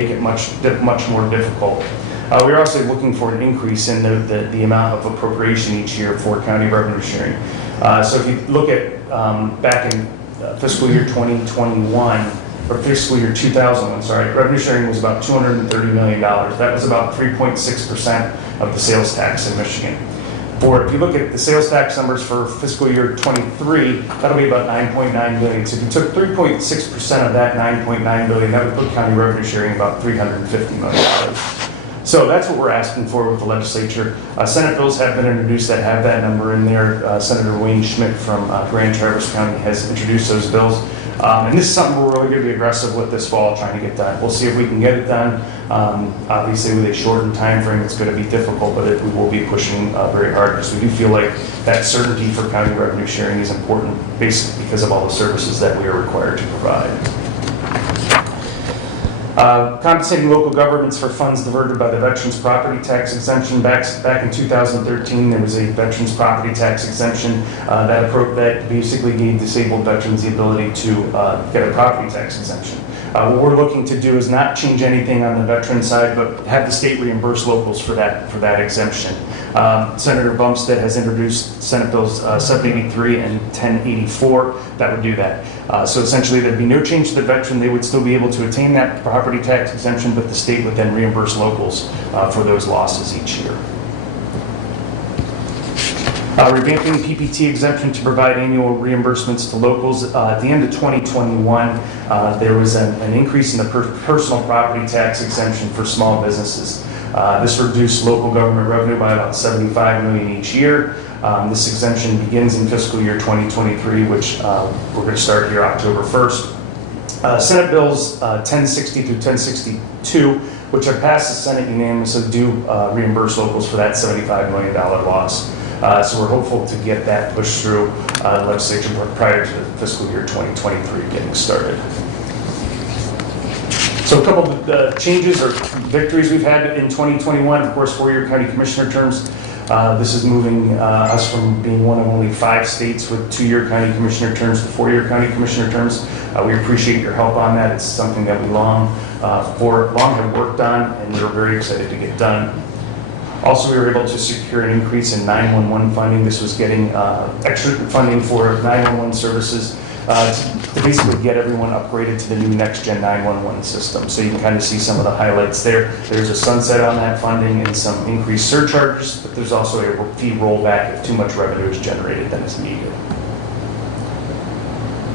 make it much more difficult. We're also looking for an increase in the amount of appropriation each year for county revenue sharing. So if you look at back in fiscal year 2021, or fiscal year 2001, sorry, revenue sharing was about $230 million. That was about 3.6% of the sales tax in Michigan. If you look at the sales tax numbers for fiscal year 23, that'll be about $9.9 billion. So if you took 3.6% of that $9.9 billion, that would put county revenue sharing about $350 million. So that's what we're asking for with the legislature. Senate bills have been introduced that have that number in there. Senator Wayne Schmidt from Grand Traverse County has introduced those bills. And this is something we're really going to be aggressive with this fall, trying to get done. We'll see if we can get it done. Obviously, with a shortened time frame, it's going to be difficult, but we will be pushing very hard because we do feel like that certainty for county revenue sharing is important, basically because of all the services that we are required to provide. Compensating local governments for funds diverted by the Veterans Property Tax Exemption. Back in 2013, there was a Veterans Property Tax Exemption that basically gave disabled veterans the ability to get a property tax exemption. What we're looking to do is not change anything on the veteran side, but have the state reimburse locals for that exemption. Senator Bumstead has introduced Senate Bills 783 and 1084 that would do that. So essentially there'd be no change to the veteran. They would still be able to attain that property tax exemption, but the state would then reimburse locals for those losses each year. Revamping PPT exemption to provide annual reimbursements to locals. At the end of 2021, there was an increase in the personal property tax exemption for small businesses. This reduced local government revenue by about $75 million each year. This exemption begins in fiscal year 2023, which we're going to start here October 1st. Senate Bills 1060 through 1062, which are passed the Senate unanimously, do reimburse locals for that $75 million loss. So we're hopeful to get that pushed through the legislature prior to the fiscal year 2023 getting started. So a couple of changes or victories we've had in 2021, of course, 4-year county commissioner terms. This is moving us from being one of only 5 states with 2-year county commissioner terms to 4-year county commissioner terms. We appreciate your help on that. It's something that we long have worked on, and we're very excited to get done. Also, we were able to secure an increase in 911 funding. This was getting extra funding for 911 services to basically get everyone upgraded to the new next-gen 911 system. So you can kind of see some of the highlights there. There's a sunset on that funding and some increased surcharges, but there's also a fee rollback if too much revenue is generated than is needed.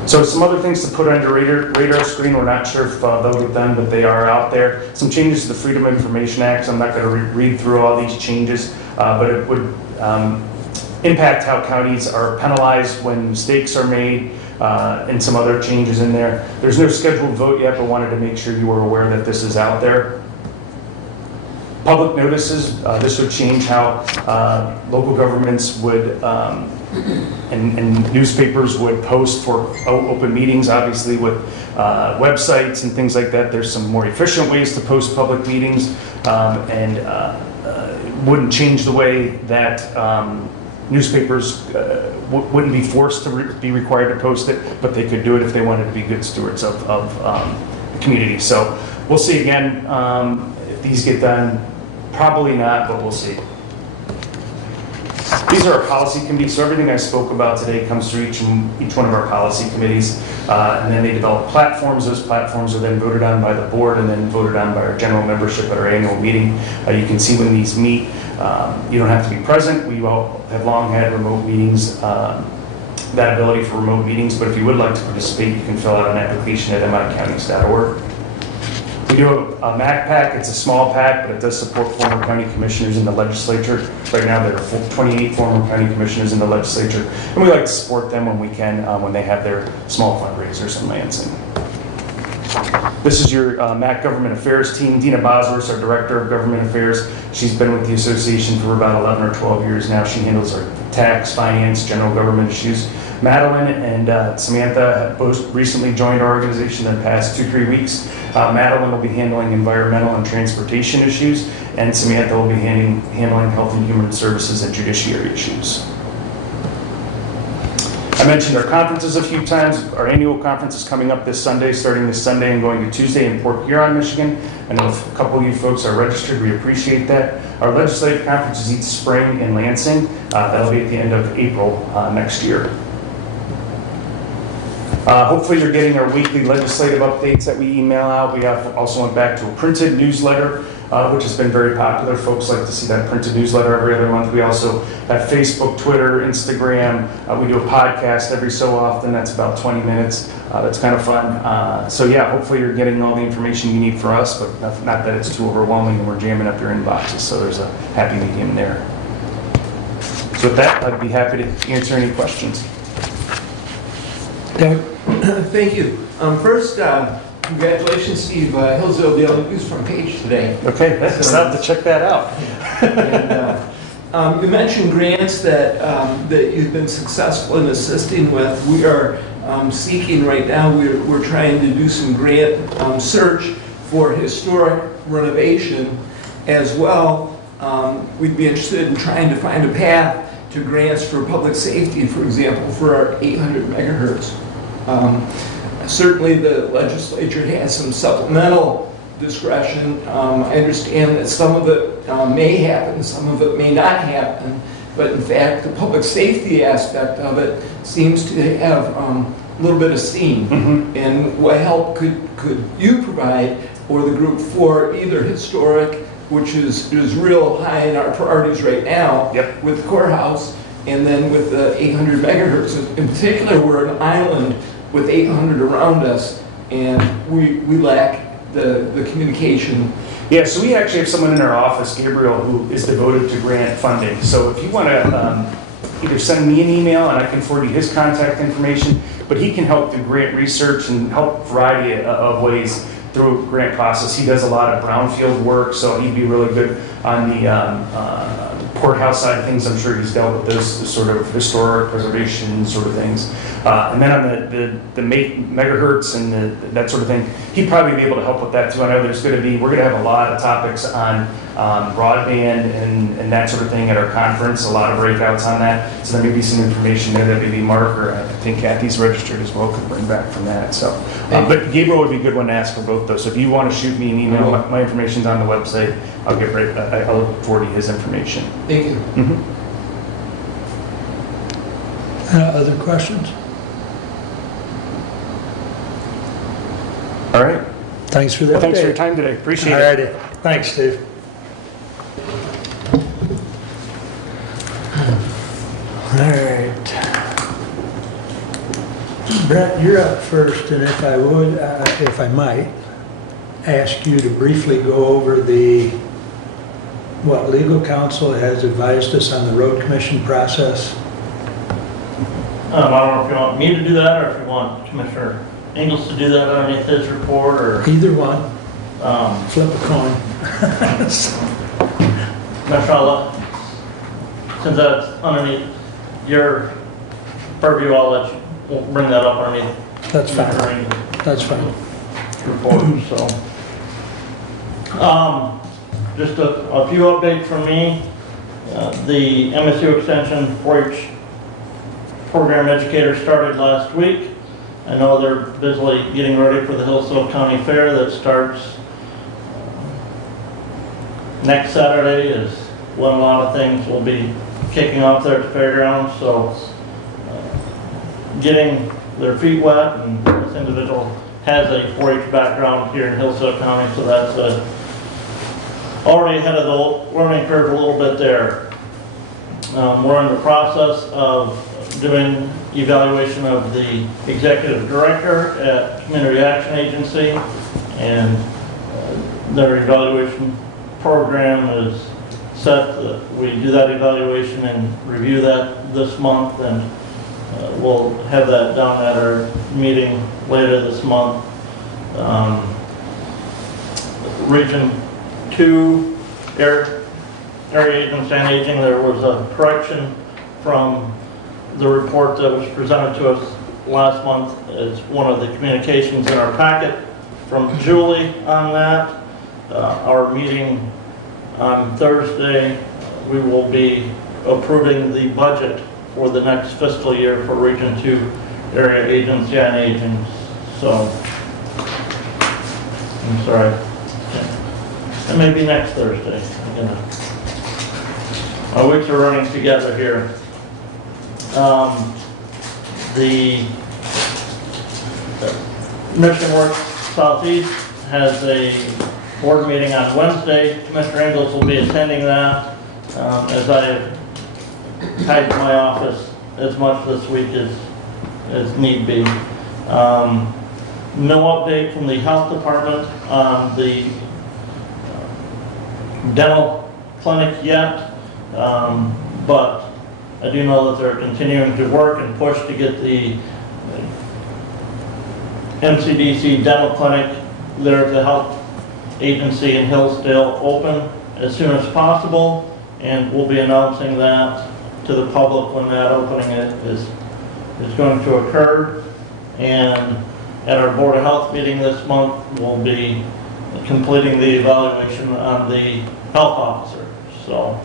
So some other things to put on your radar screen. We're not sure if they'll get done, but they are out there. Some changes to the Freedom of Information Act. So I'm not going to read through all these changes, but it would impact how counties are penalized when mistakes are made, and some other changes in there. There's no scheduled vote yet, but wanted to make sure you were aware that this is out there. Public notices. This would change how local governments would and newspapers would post for open meetings, obviously with websites and things like that. There's some more efficient ways to post public meetings, and wouldn't change the way that newspapers wouldn't be forced to be required to post it, but they could do it if they wanted to be good stewards of the community. So we'll see again if these get done. Probably not, but we'll see. These are our policy committees, so everything I spoke about today comes through each one of our policy committees, and then they develop platforms. Those platforms are then voted on by the board and then voted on by our general membership at our annual meeting. You can see when these meet. You don't have to be present. We all have long had remote meetings, that ability for remote meetings, but if you would like to participate, you can fill out an application at micounties.org. We do a MAC PAC. It's a small PAC, but it does support former county commissioners in the legislature. Right now, there are 28 former county commissioners in the legislature, and we like to support them when we can, when they have their small fundraisers in Lansing. This is your MAC Government Affairs team. Dina Bosworth, our Director of Government Affairs. She's been with the association for about 11 or 12 years now. She handles our tax, finance, general government issues. Madeline and Samantha have both recently joined our organization in the past 2-3 weeks. Madeline will be handling environmental and transportation issues, and Samantha will be handling health and human services and judiciary issues. I mentioned our conferences a few times. Our annual conference is coming up this Sunday, starting this Sunday and going to Tuesday in Port Huron, Michigan. I know if a couple of you folks are registered, we appreciate that. Our legislative conference is each spring in Lansing. That'll be at the end of April next year. Hopefully you're getting our weekly legislative updates that we email out. We also went back to a printed newsletter, which has been very popular. Folks like to see that printed newsletter every other month. We also have Facebook, Twitter, Instagram. We do a podcast every so often. That's about 20 minutes. That's kind of fun. So yeah, hopefully you're getting all the information you need for us, but not that it's too overwhelming and we're jamming up your inboxes. So there's a happy medium there. So with that, I'd be happy to answer any questions. Doug? Thank you. First, congratulations, Steve. Hillsdale Daily News front page today. Okay, let's have to check that out. And, you mentioned grants that you've been successful in assisting with. We are seeking right now, we're trying to do some grant search for historic renovation as well. We'd be interested in trying to find a path to grants for public safety, for example, for our 800 megahertz. Certainly the legislature has some supplemental discretion. I understand that some of it may happen, some of it may not happen, but in fact the public safety aspect of it seems to have a little bit of steam. Mm-hmm. And what help could you provide, or the group, for either historic, which is real high in our priorities right now, yep, with the courthouse, and then with the 800 megahertz. In particular, we're an island with 800 around us, and we lack the communication. Yeah, so we actually have someone in our office, Gabriel, who is devoted to grant funding. So if you want to either send me an email and I can forward you his contact information, but he can help do grant research and help a variety of ways through grant process. He does a lot of brownfield work, so he'd be really good on the courthouse side of things. I'm sure he's dealt with those sort of historic preservation sort of things. And then on the megahertz and that sort of thing, he'd probably be able to help with that too. I know we're going to have a lot of topics on broadband and that sort of thing at our conference, a lot of breakouts on that. So there may be some information there that maybe Mark, or I think Kathy's registered as well, could bring back from that. So, but Gabriel would be a good one to ask for both those. So if you want to shoot me an email, my information's on the website. I'll forward you his information. Thank you. Mm-hmm. Other questions? All right. Thanks for the update. Thanks for your time today. Appreciate it. All righty. Thanks, Steve. All right. Brett, you're up first, and if I would, if I might, ask you to briefly go over what legal counsel has advised us on the road commission process. I don't know if you want me to do that, or if you want Commissioner Ingles to do that underneath his report, or Either one. Flip a coin. Commissioner, since that's underneath your purview, I'll let you, we'll bring that up underneath. That's fine. That's fine. Report, so. Just a few updates from me. The MSU Extension 4-H program educators started last week. I know they're busily getting ready for the Hillsdale County Fair that starts next Saturday, is when a lot of things will be kicking off there at the fairgrounds. So getting their feet wet, and this individual has a 4-H background here in Hillsdale County, so that's already ahead of the learning curve a little bit there. We're in the process of doing evaluation of the executive director at Community Action Agency, and their evaluation program is set. We do that evaluation and review that this month, and we'll have that done at our meeting later this month. Region 2 area agency on aging, there was a correction from the report that was presented to us last month as one of the communications in our packet from Julie on that. Our meeting on Thursday, we will be approving the budget for the next fiscal year for Region 2 Area Agency on Aging. So, I'm sorry. It may be next Thursday. Our weeks are running together here. The Mission Works Southeast has a board meeting on Wednesday. Commissioner Ingles will be attending that, as I have tied my office as much this week as need be. No update from the health department on the dental clinic yet, but I do know that they're continuing to work and push to get the MCDC dental clinic there at the health agency in Hillsdale open as soon as possible, and we'll be announcing that to the public when that opening is going to occur. And at our Board of Health meeting this month, we'll be completing the evaluation on the health officer. So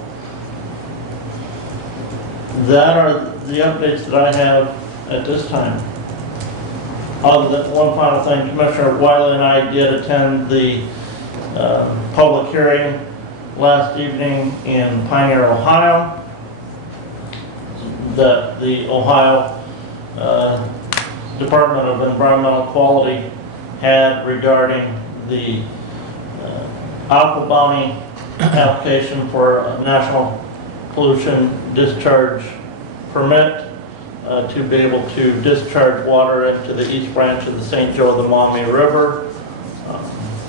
that are the updates that I have at this time. Other than one final thing, Commissioner Wiley and I did attend the public hearing last evening in Pioneer, Ohio, that the Ohio Department of Environmental Quality had regarding the Aqua Bounty application for a national pollution discharge permit to be able to discharge water into the east branch of the St. Joe the Maumee River.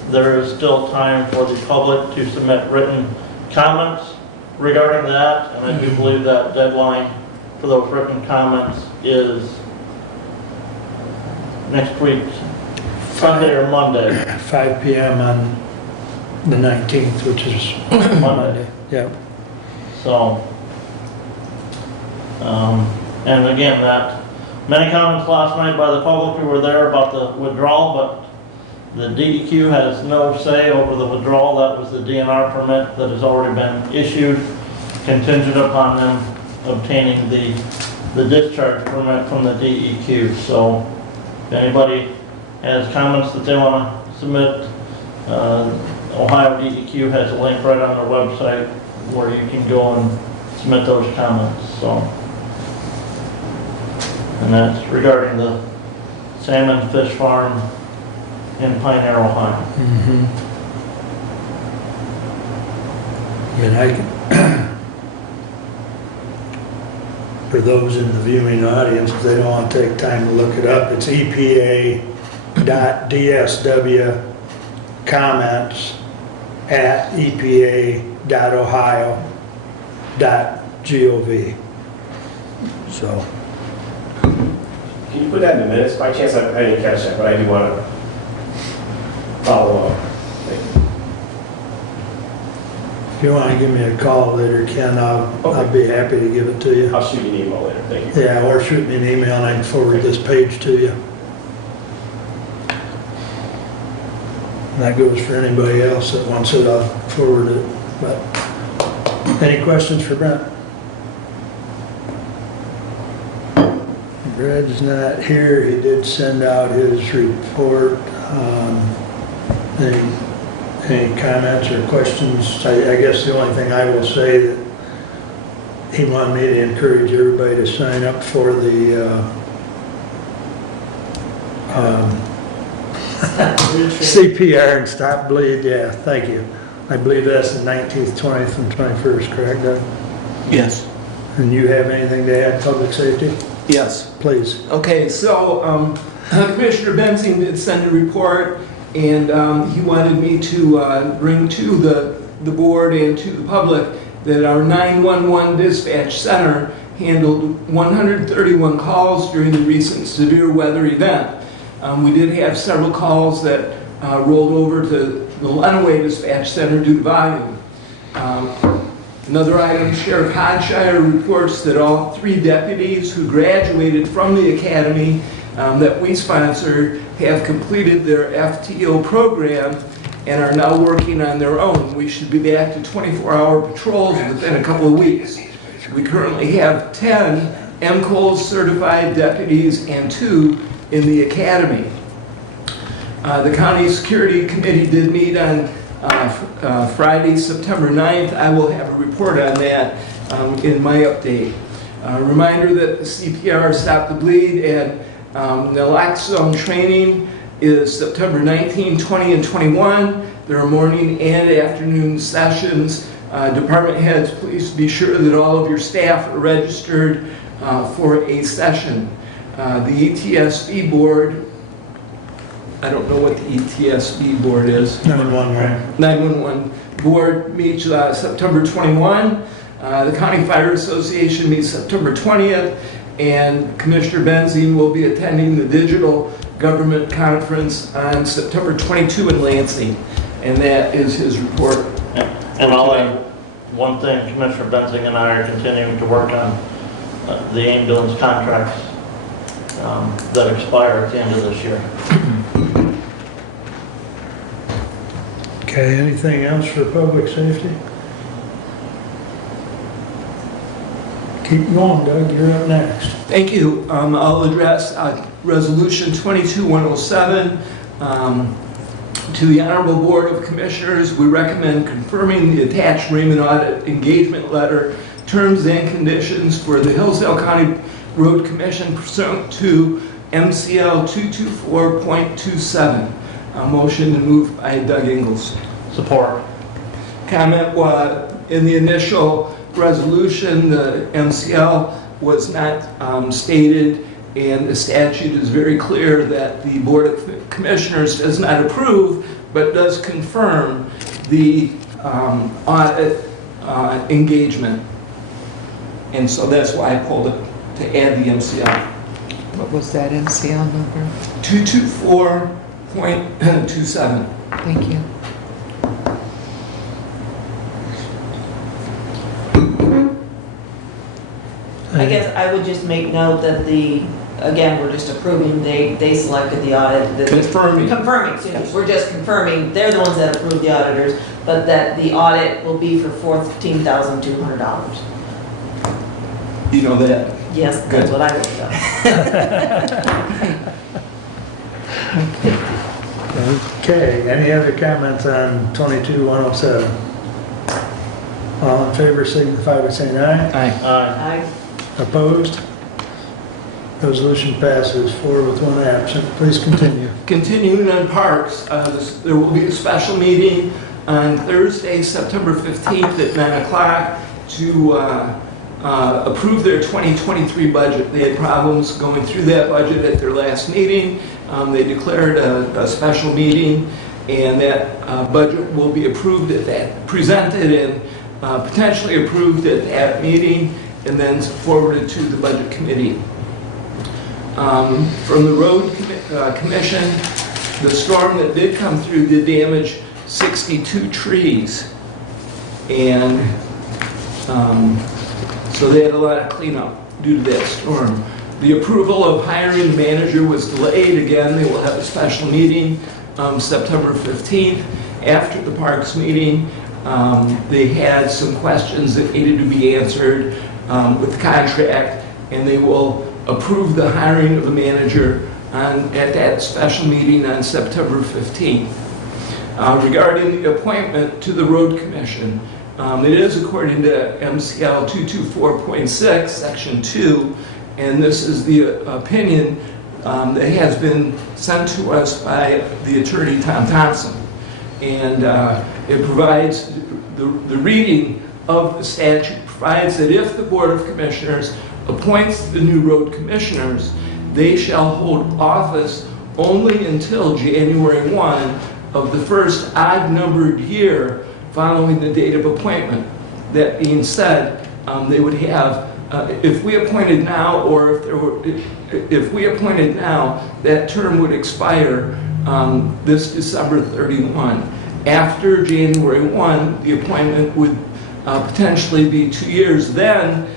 There is still time for the public to submit written comments regarding that, and I do believe that deadline for those written comments is next week, Sunday or Monday. 5 p.m. on the 19th, which is Monday. Yeah. So, and again, that many comments last night by the public who were there about the withdrawal, but the DEQ has no say over the withdrawal. That was the DNR permit that has already been issued, contingent upon them obtaining the discharge permit from the DEQ. So if anybody has comments that they want to submit, Ohio DEQ has a link right on their website where you can go and submit those comments. So, and that's regarding the salmon fish farm in Pioneer, Ohio. Mm-hmm. And I can, for those in the viewing audience, if they don't want to take time to look it up, it's epa.dsw comments at epa.ohio.gov. So, Can you put that in the minutes? By chance, I didn't catch that, but I do want to follow up. Thank you. if you want to give me a call later, Ken, I'll be happy to give it to you. I'll shoot you an email later. Thank you. Yeah, or shoot me an email and I can forward this page to you. And that goes for anybody else that wants it, I'll forward it. But any questions for Brent? Brad's not here. He did send out his report. Any comments or questions? I guess the only thing I will say that he wanted me to encourage everybody to sign up for the CPR and stop bleed. Yeah, thank you. I believe that's the 19th, 20th, and 21st, correct, Doug? Yes. And you have anything to add, public safety? Yes. Please. Okay, so Commissioner Bensing did send a report, and he wanted me to bring to the board and to the public that our 911 dispatch center handled 131 calls during the recent severe weather event. We did have several calls that rolled over to the Lenawee Dispatch Center due to volume. Another item, Sheriff Hodshire reports that all 3 deputies who graduated from the academy that we sponsor have completed their FTO program and are now working on their own. We should be back to 24-hour patrols within a couple of weeks. We currently have 10 MCOLS certified deputies, and 2 in the academy. The County Security Committee did meet on Friday, September 9th. I will have a report on that in my update. Reminder that the CPR Stop the Bleed and naloxone training is September 19, 20, and 21. There are morning and afternoon sessions. Department heads, please be sure that all of your staff are registered for a session. The ETSB board, I don't know what the ETSB board is. 911. 911 board meets September 21. The County Fire Association meets September 20th, and Commissioner Benzine will be attending the Digital Government Conference on September 22 in Lansing, and that is his report. And I'll add one thing, Commissioner Benzing and I are continuing to work on the ambulance contracts that expire at the end of this year. Okay, anything else for public safety? Keep going, Doug, you're up next. Thank you. I'll address Resolution 22107. To the Honorable Board of Commissioners, we recommend confirming the attached Raymond Audit Engagement Letter, terms and conditions for the Hillsdale County Road Commission pursuant to MCL 224.27. A motion and moved by Doug Ingles. Support. Comment in the initial resolution, the MCL was not stated, and the statute is very clear that the Board of Commissioners does not approve, but does confirm the audit engagement. And so that's why I pulled it to add the MCL. What was that MCL number? 224.27. Thank you. I guess I would just make note that again, we're just approving, they selected the audit. Confirming. Confirming, excuse me. We're just confirming, they're the ones that approved the auditors, but that the audit will be for $14,200. You know that? Yes, Good. that's what I wrote down. Okay, any other comments on 22107? All in favor signify by saying aye. Aye. Aye. Opposed? Resolution passes 4 with 1 absent. Please continue. Continuing on parks, there will be a special meeting on Thursday, September 15th at 9 o'clock to approve their 2023 budget. They had problems going through that budget at their last meeting. They declared a special meeting, and that budget will be approved at that, presented and potentially approved at that meeting, and then forwarded to the Budget Committee. From the Road Commission, the storm that did come through did damage 62 trees. And so they had a lot of cleanup due to that storm. The approval of hiring manager was delayed. Again, they will have a special meeting September 15th. After the Parks meeting, they had some questions that needed to be answered with the contract, and they will approve the hiring of a manager at that special meeting on September 15th. Regarding the appointment to the Road Commission, it is according to MCL 224.6, Section 2, and this is the opinion that has been sent to us by the attorney, Tom Thompson. And it provides, the reading of the statute provides that if the Board of Commissioners appoints the new road commissioners, they shall hold office only until January 1 of the first odd-numbered year following the date of appointment. That being said, they would have, if we appointed now, or if we appointed now, that term would expire this December 31. After January 1, the appointment would potentially be 2 years. Then,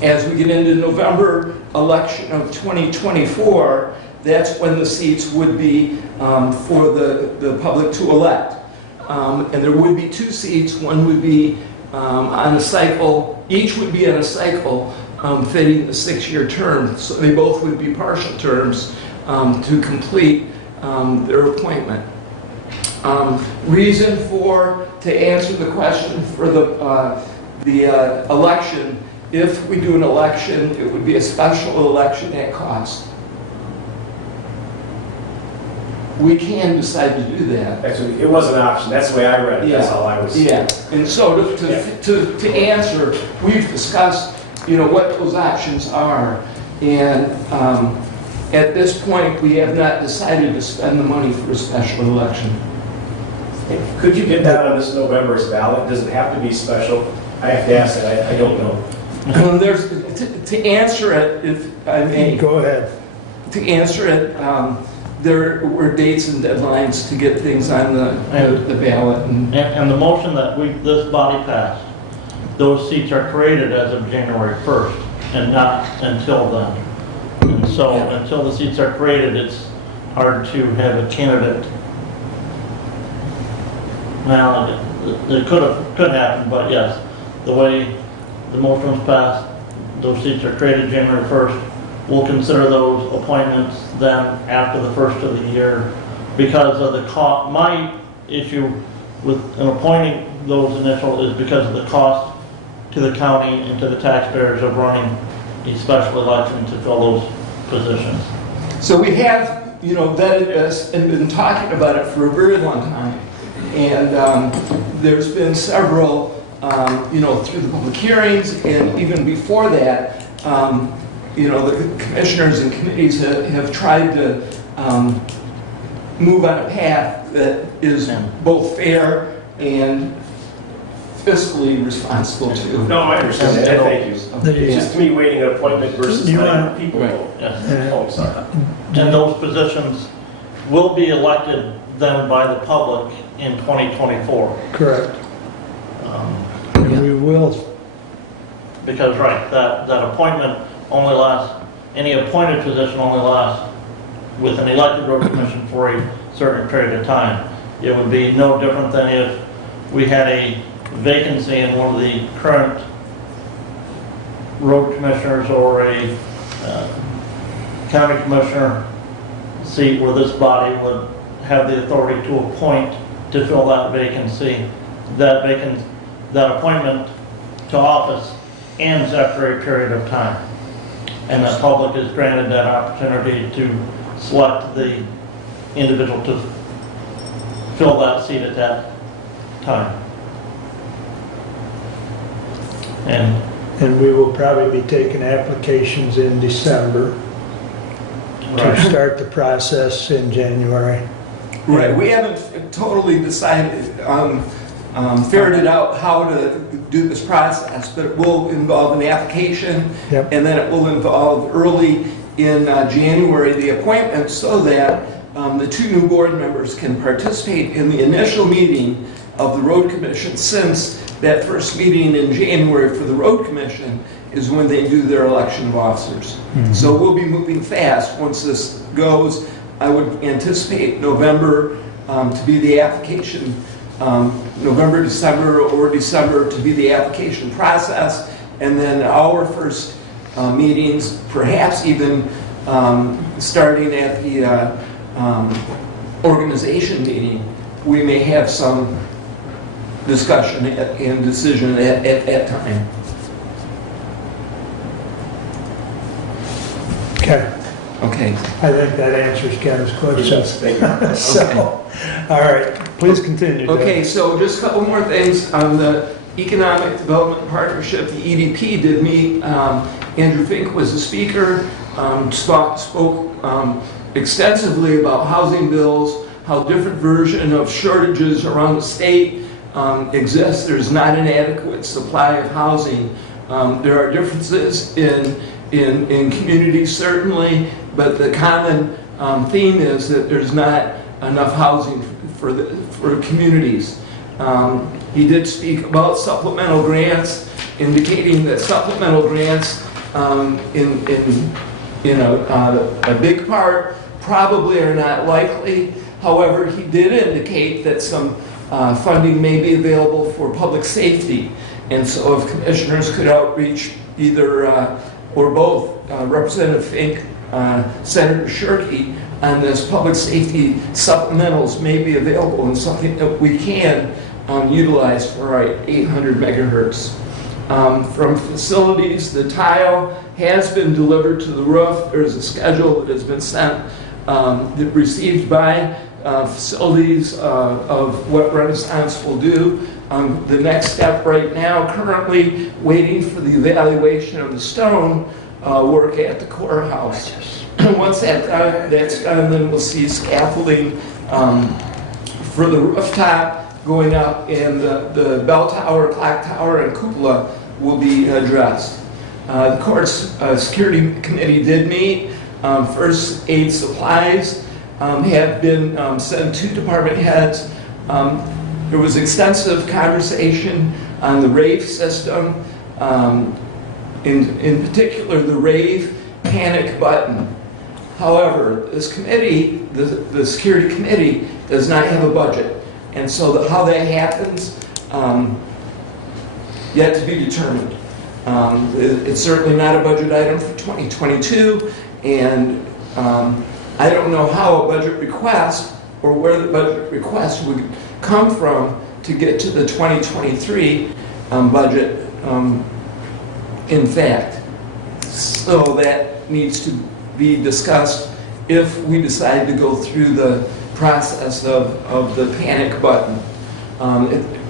as we get into November election of 2024, that's when the seats would be for the public to elect. And there would be 2 seats. One would be on a cycle, each would be on a cycle fitting the 6-year term. So they both would be partial terms to complete their appointment. Reason to answer the question for the election, if we do an election, it would be a special election at cost. We can decide to do that. Actually, it was an option, that's the way I read it, that's all I was. Yeah, and so to answer, we've discussed, what those options are. And at this point, we have not decided to spend the money for a special election. Could you get that on this November's ballot? Does it have to be special? I have to ask that, I don't know. To answer it, if I may. Go ahead. To answer it, there were dates and deadlines to get things on the ballot. And the motion that this body passed, those seats are created as of January 1st and not until then. And so until the seats are created, it's hard to have a candidate. Well, it could happen, but yes, the way the motion was passed, those seats are created January 1st. We'll consider those appointments then after the first of the year because of the cost. My issue with appointing those initial is because of the cost to the county and to the taxpayers of running a special election to fill those positions. So we have, vetted this and been talking about it for a very long time. And there's been several, through the public hearings and even before that, the commissioners and committees have tried to move on a path that is both fair and fiscally responsible too. No, I understand that, thank you. It's just me waiting an appointment versus You letting want- people Right. vote. Yes. Oh, I'm sorry. And those positions will be elected then by the public in 2024. Correct. And we will, Because, right, that appointment only lasts, any appointed position only lasts with an elected road commission for a certain period of time. It would be no different than if we had a vacancy in one of the current road commissioners or a county commissioner seat where this body would have the authority to appoint to fill that vacancy. That appointment to office ends after a period of time. And the public is granted that opportunity to select the individual to fill that seat at that time. and we will probably be taking applications in December to start the process in January. Right, we haven't totally decided, figured it out how to do this process, but it will involve an application, Yep. and then it will involve early in January the appointment so that the 2 new board members can participate in the initial meeting of the road commission, since that first meeting in January for the road commission is when they do their election of officers. So we'll be moving fast once this goes. I would anticipate November to be the application, November, December, or December to be the application process, and then our first meetings, perhaps even starting at the organization meeting, we may have some discussion and decision at that time. Okay, Okay. I think that answers Ken's question. Thank you. So, all right, please continue. Doug. Okay, so just a couple more things on the Economic Development Partnership. The EDP did meet. Andrew Fink was the speaker, spoke extensively about housing bills, how different version of shortages around the state exist. There's not an adequate supply of housing. There are differences in communities, certainly, but the common theme is that there's not enough housing for communities. He did speak about supplemental grants, indicating that supplemental grants, a big part, probably are not likely. However, he did indicate that some funding may be available for public safety. And so if commissioners could outreach either or both Representative Fink, Senator Shirkey, on this public safety supplementals may be available and something that we can utilize for our 800 megahertz. From facilities, the tile has been delivered to the roof. There is a schedule that has been sent, received by facilities of what Renaissance will do. The next step right now, currently waiting for the evaluation of the stone work at the courthouse. Once that's done, then we'll see scaffolding for the rooftop going up, and the bell tower, clock tower, and cupola will be addressed. The court's security committee did meet. First aid supplies have been sent to department heads. There was extensive conversation on the rave system, in particular the rave panic button. However, this committee, the security committee, does not have a budget. And so how that happens, yet to be determined. It's certainly not a budget item for 2022, and I don't know how a budget request or where the budget request would come from to get to the 2023 budget, in fact. So that needs to be discussed if we decide to go through the process of the panic button.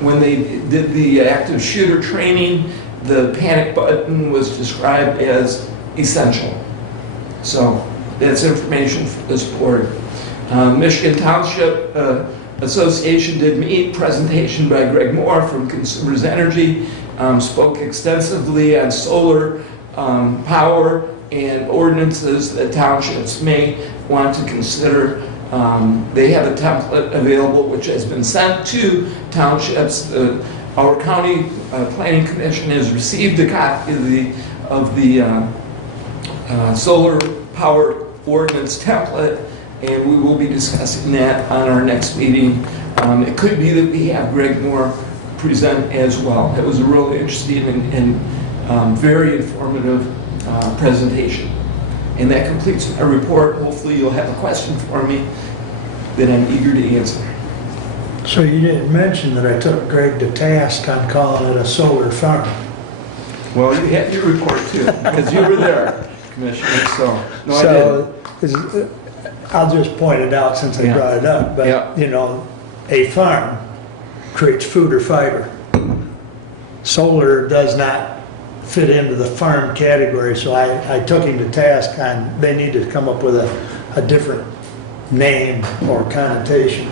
When they did the active shooter training, the panic button was described as essential. So that's information for this board. Michigan Township Association did meet. Presentation by Greg Moore from Consumers Energy, spoke extensively on solar power and ordinances that townships may want to consider. They have a template available which has been sent to townships. Our county planning commission has received a copy of the solar power ordinance template, and we will be discussing that on our next meeting. It could be that we have Greg Moore present as well. It was a really interesting and very informative presentation. And that completes my report. Hopefully you'll have a question for me that I'm eager to answer. So you didn't mention that I took Greg to task on calling it a solar farm. Well, you had your report too, because you were there, Commissioner, so. No, I didn't. I'll just point it out since I brought it up, but Yeah. you know, a farm creates food or fiber. Solar does not fit into the farm category, so I took him to task on, they need to come up with a different name or connotation.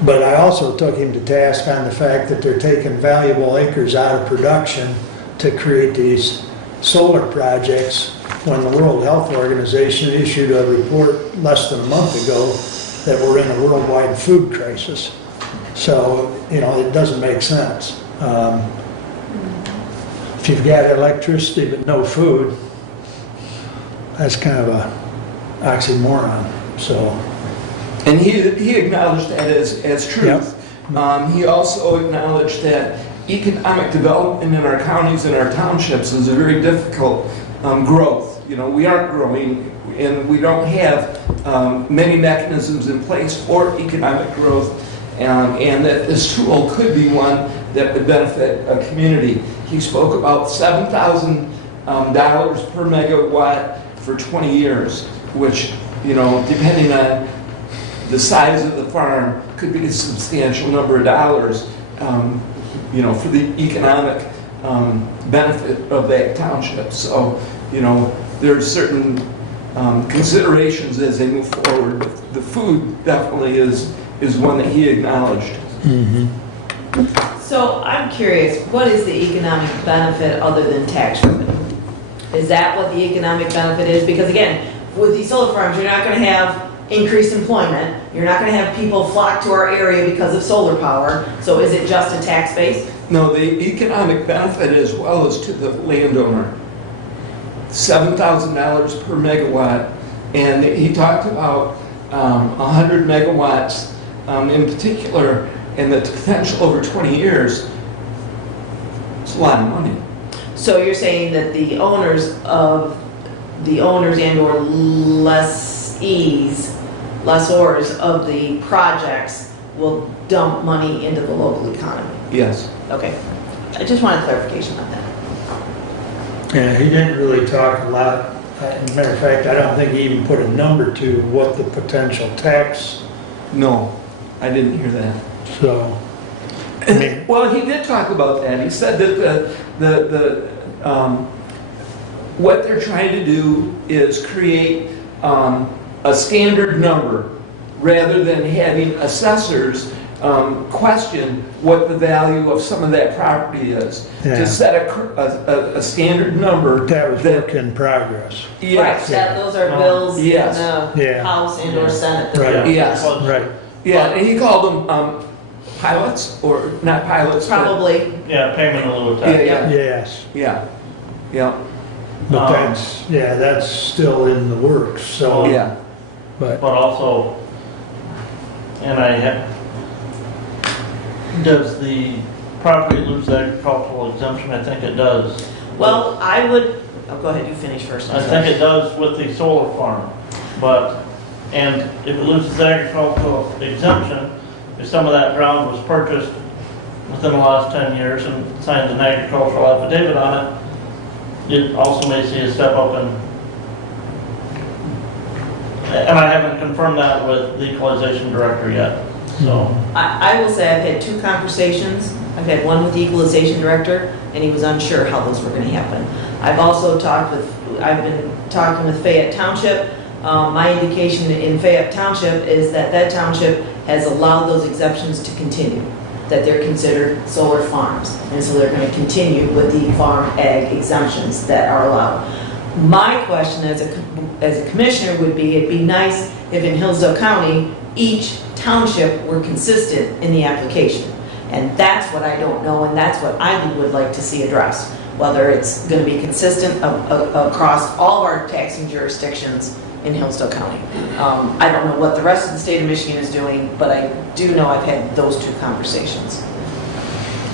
But I also took him to task on the fact that they're taking valuable acres out of production to create these solar projects when the World Health Organization issued a report less than a month ago that we're in a worldwide food crisis. So, you know, it doesn't make sense. If you've got electricity but no food, that's kind of a oxymoron, so. And he acknowledged that as truth. Yep. He also acknowledged that economic development in our counties and our townships is a very difficult growth. You know, we aren't growing, and we don't have many mechanisms in place for economic growth, and that this tool could be one that would benefit a community. He spoke about $7,000 per megawatt for 20 years, which, you know, depending on the size of the farm, could be a substantial number of dollars, you know, for the economic benefit of that township. So, you know, there are certain considerations as they move forward. But the food definitely is one that he acknowledged. Mm-hmm. So I'm curious, what is the economic benefit other than tax revenue? Is that what the economic benefit is? Because again, with these solar farms, you're not going to have increased employment. You're not going to have people flock to our area because of solar power. So is it just a tax base? No, the economic benefit as well as to the landowner. $7,000 per megawatt. And he talked about 100 megawatts in particular, and the potential over 20 years a lot of money. So you're saying that the owners and/or lessors of the projects will dump money into the local economy? Yes. Okay. I just wanted clarification on that. Yeah, he didn't really talk a lot. As a matter of fact, I don't think he even put a number to what the potential tax, No, I didn't hear that. so, I mean, Well, he did talk about that. He said that what they're trying to do is create a standard number rather than having assessors question what the value of some of that property is. Yeah. To set a standard number. that was work in progress. Right, Yes. those are bills in Yes. the Yeah. House and or Senate. that Right. they're- Yes. Right. Yeah, and he called them pilots, or not pilots, but... Probably, Yeah, payment in lieu of Yeah, tax. yeah, Yes, yeah, yeah, but that's still in the works, so, yeah. but, But also, does the property lose the agricultural exemption? I think it does. well, I would, oh, go ahead, you finish first. I think it does with the solar farm, and if it loses the agricultural exemption, if some of that ground was purchased within the last 10 years and signed an agricultural affidavit on it, you also may see a step up and I haven't confirmed that with the equalization director yet, so. I will say I've had two conversations. I've had one with the equalization director, and he was unsure how those were going to happen. I've been talking with Fayette Township. My indication in Fayette Township is that township has allowed those exemptions to continue, that they're considered solar farms. And so they're going to continue with the farm ag exemptions that are allowed. My question as a commissioner would be, it'd be nice if in Hillsdale County, each township were consistent in the application. And that's what I don't know, and that's what I would like to see addressed. Whether it's going to be consistent across all of our taxing jurisdictions in Hillsdale County. I don't know what the rest of the state of Michigan is doing, but I do know I've had those two conversations.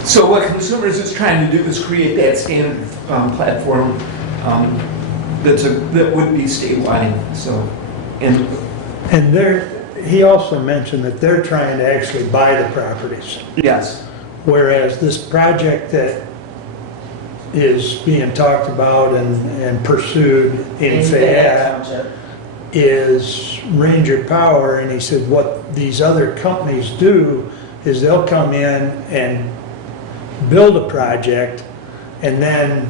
So what Consumers is trying to do is create that standard platform that would be statewide, so. and he also mentioned that they're trying to actually buy the properties. Yes. Whereas this project that is being talked about and pursued in Fayette Township. is Ranger Power, and he said what these other companies do is they'll come in and build a project and then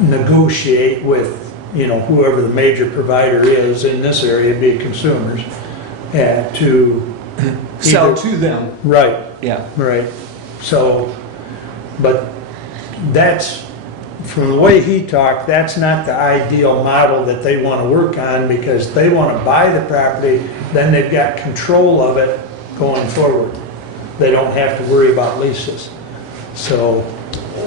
negotiate with, whoever the major provider is in this area, be it Consumers, to Sell either- to them, Right, yeah. right. So, but that's, from the way he talked, that's not the ideal model that they want to work on, because they want to buy the property, then they've got control of it going forward. They don't have to worry about leases. So,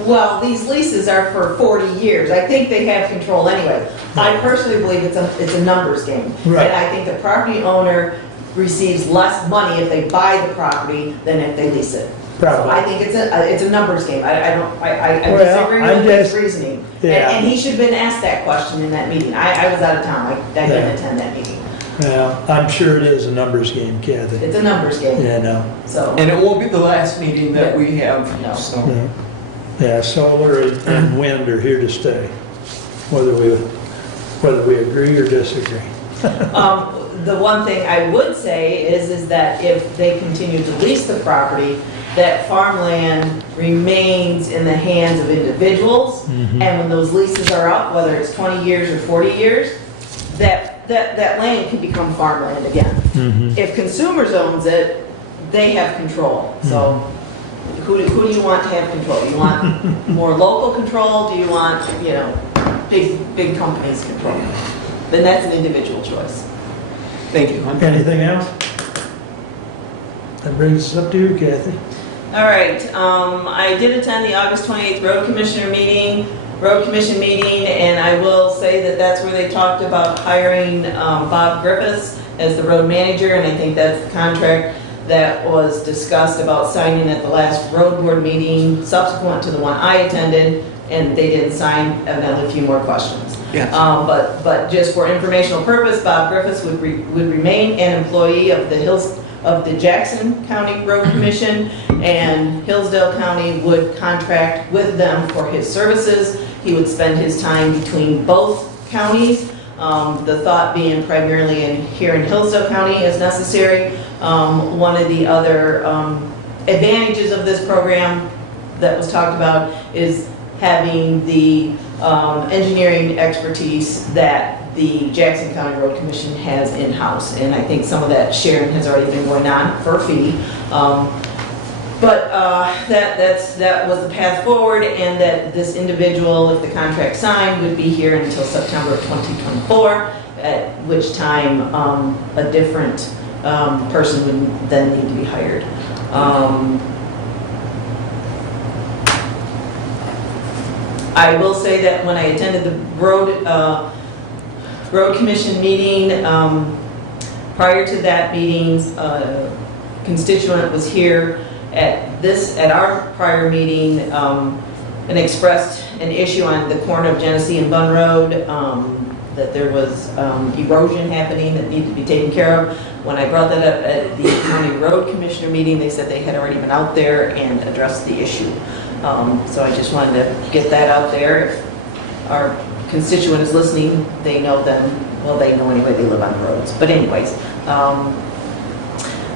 Well, these leases are for 40 years. I think they have control anyway. I personally believe it's a numbers game. Right. And I think the property owner receives less money if they buy the property than if they lease it. So Probably. I think it's a numbers game. I Well, disagree I'm with his just- reasoning. yeah. And he should have been asked that question in that meeting. I was out of town. I didn't Yeah. attend that meeting. I'm sure it is a numbers game, Kathy. It's a numbers game. Yeah, no. So, And it won't be the last meeting that we have, No. so. Yeah, solar and wind are here to stay, whether we agree or disagree. the one thing I would say is that if they continue to lease the property, that farmland remains in the hands of individuals. Mhm. And when those leases are up, whether it's 20 years or 40 years, that land can become farmland again. Mhm. If Consumers owns it, they have control. So who do you want to have control? Do you want more local control? Do you want, big companies control? Then that's an individual choice. Thank you. Anything else? That brings us up to you, Kathy. All right, I did attend the August 28th Road Commission meeting, and I will say that that's where they talked about hiring Bob Griffiths as the road manager, and I think that's the contract that was discussed about signing at the last road board meeting subsequent to the one I attended, and they didn't sign, evidently a few more questions. Yes. But just for informational purpose, Bob Griffiths would remain an employee of the Jackson County Road Commission, and Hillsdale County would contract with them for his services. He would spend his time between both counties, the thought being primarily here in Hillsdale County as necessary. One of the other advantages of this program that was talked about is having the engineering expertise that the Jackson County Road Commission has in-house. And I think some of that sharing has already been going on for a fee. But that was the path forward, and that this individual, if the contract signed, would be here until September of 2024, at which time a different person would then need to be hired. I will say that when I attended the road commission meeting, prior to that meeting, constituent was here at our prior meeting, and expressed an issue on the corner of Genesee and Bun Road, that there was erosion happening that needed to be taken care of. When I brought that up at the county road commissioner meeting, they said they had already been out there and addressed the issue. So I just wanted to get that out there. If our constituent is listening, they know them. Well, they know anyway, they live on the roads. But anyways,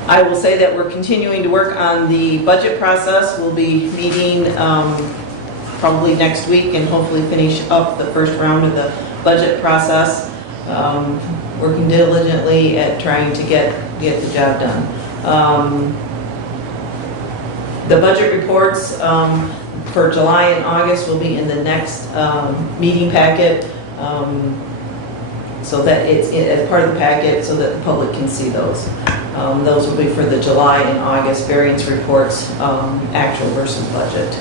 I will say that we're continuing to work on the budget process. We'll be meeting probably next week and hopefully finish up the first round of the budget process. Working diligently at trying to get the job done. The budget reports for July and August will be in the next meeting packet, so that it's as part of the packet so that the public can see those. Those will be for the July and August variance reports, actual versus budget.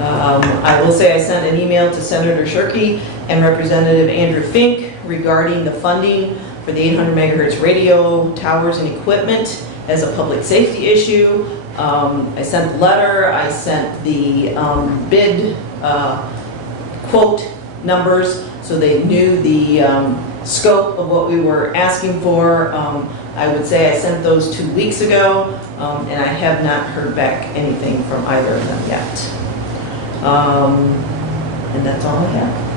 I will say I sent an email to Senator Shirkey and Representative Andrew Fink regarding the funding for the 800 megahertz radio towers and equipment as a public safety issue. I sent the letter, I sent the bid quote numbers so they knew the scope of what we were asking for. I would say I sent those 2 weeks ago, and I have not heard back anything from either of them yet. And that's all I have.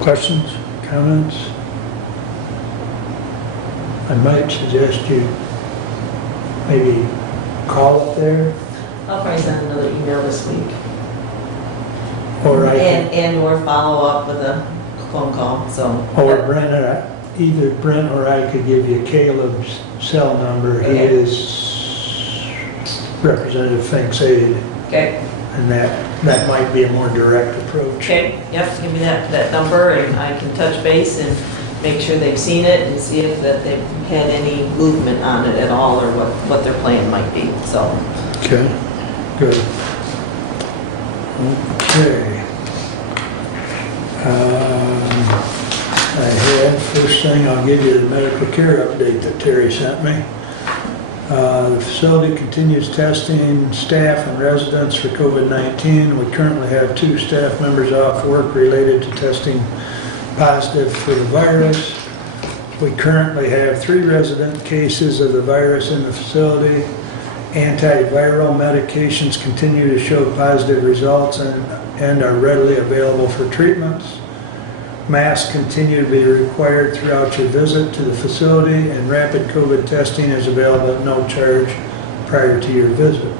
Questions, comments? I might suggest you maybe call up there, I'll probably send another email this week. or I can, And/or follow up with a phone call, so. or Brent, or either Brent or I could give you Caleb's cell number. He Okay. is Representative Fink's aide, Okay, and that might be a more direct approach. okay, yep, give me that number and I can touch base and make sure they've seen it and see if that they've had any movement on it at all or what their plan might be, so. Okay, good. Okay. I had, first thing, I'll give you the medical care update that Terry sent me. The facility continues testing staff and residents for COVID-19. We currently have 2 staff members off work related to testing positive for the virus. We currently have 3 resident cases of the virus in the facility. Antiviral medications continue to show positive results and are readily available for treatments. Masks continue to be required throughout your visit to the facility, and rapid COVID testing is available at no charge prior to your visit.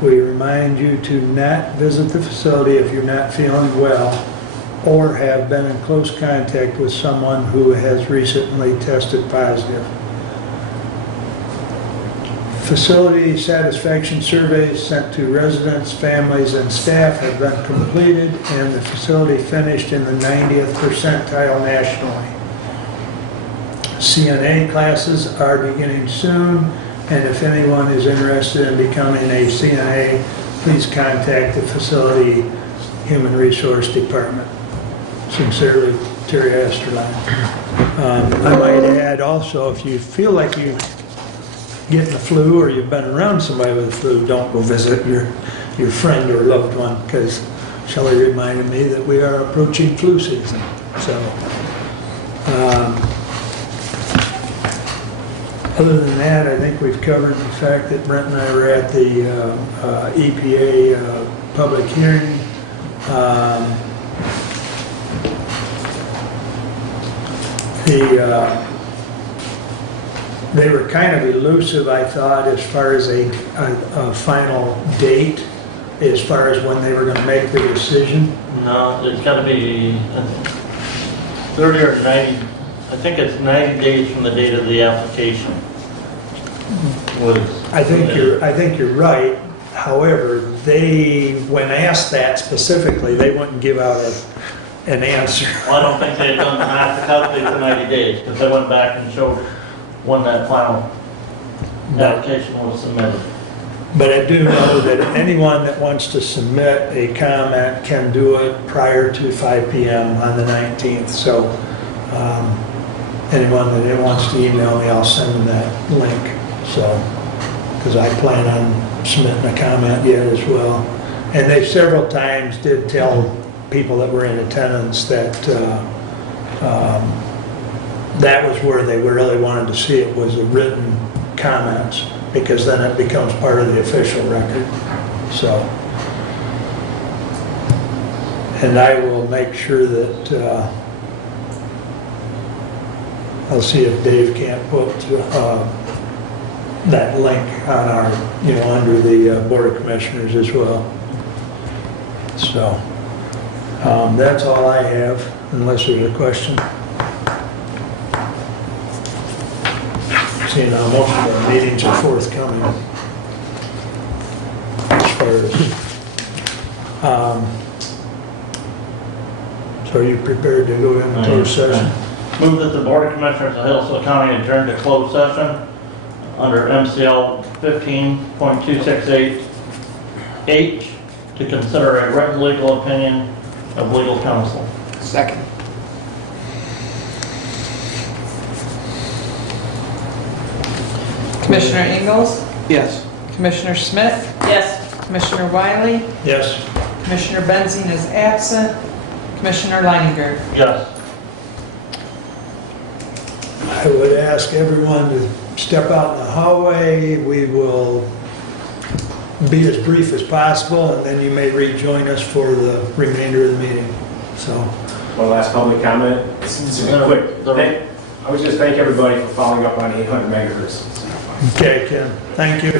We remind you to not visit the facility if you're not feeling well or have been in close contact with someone who has recently tested positive. Facility satisfaction surveys sent to residents, families, and staff have been completed, and the facility finished in the 90th percentile nationally. CNA classes are beginning soon, and if anyone is interested in becoming a CNA, please contact the facility Human Resource Department. Sincerely, Terry Esterline. I might add also, if you feel like you getting the flu or you've been around somebody with the flu, don't go visit your friend or loved one, because Shelley reminded me that we are approaching flu season. So, other than that, I think we've covered the fact that Brent and I were at the EPA public hearing. They were kind of elusive, I thought, as far as a final date, as far as when they were going to make the decision. No, it's gotta be 30 or 90, I think it's 90 days from the date of the application. I think you're right. However, when asked that specifically, they wouldn't give out an answer. Well, I don't think they've done the math to calculate the 90 days, because they went back and showed when that final application was submitted. But I do know that anyone that wants to submit a comment can do it prior to 5 p.m. on the 19th. So anyone that wants to email me, I'll send them that link. So, because I plan on submitting a comment yet as well. And they several times did tell people that were in attendance that that was where they really wanted to see it, was the written comments, because then it becomes part of the official record. So, and I will make sure that I'll see if Dave can't put that link on our, under the Board of Commissioners as well. So, that's all I have, unless there's a question. Seeing how most of the meetings are forthcoming. As far as, so are you prepared to go into closed session? Move that the Board of Commissioners of Hillsdale County adjourn to closed session under MCL 15.268H to consider a written legal opinion of legal counsel. Second. Commissioner Ingalls? Yes. Commissioner Schmidt? Yes. Commissioner Wiley? Yes. Commissioner Benzine is absent. Commissioner Leininger? Yes. I would ask everyone to step out in the hallway. We will be as brief as possible, and then you may rejoin us for the remainder of the meeting. So, One last public comment. It's quick. I would just thank everybody for following up on 800 megahertz. okay, Ken, thank you.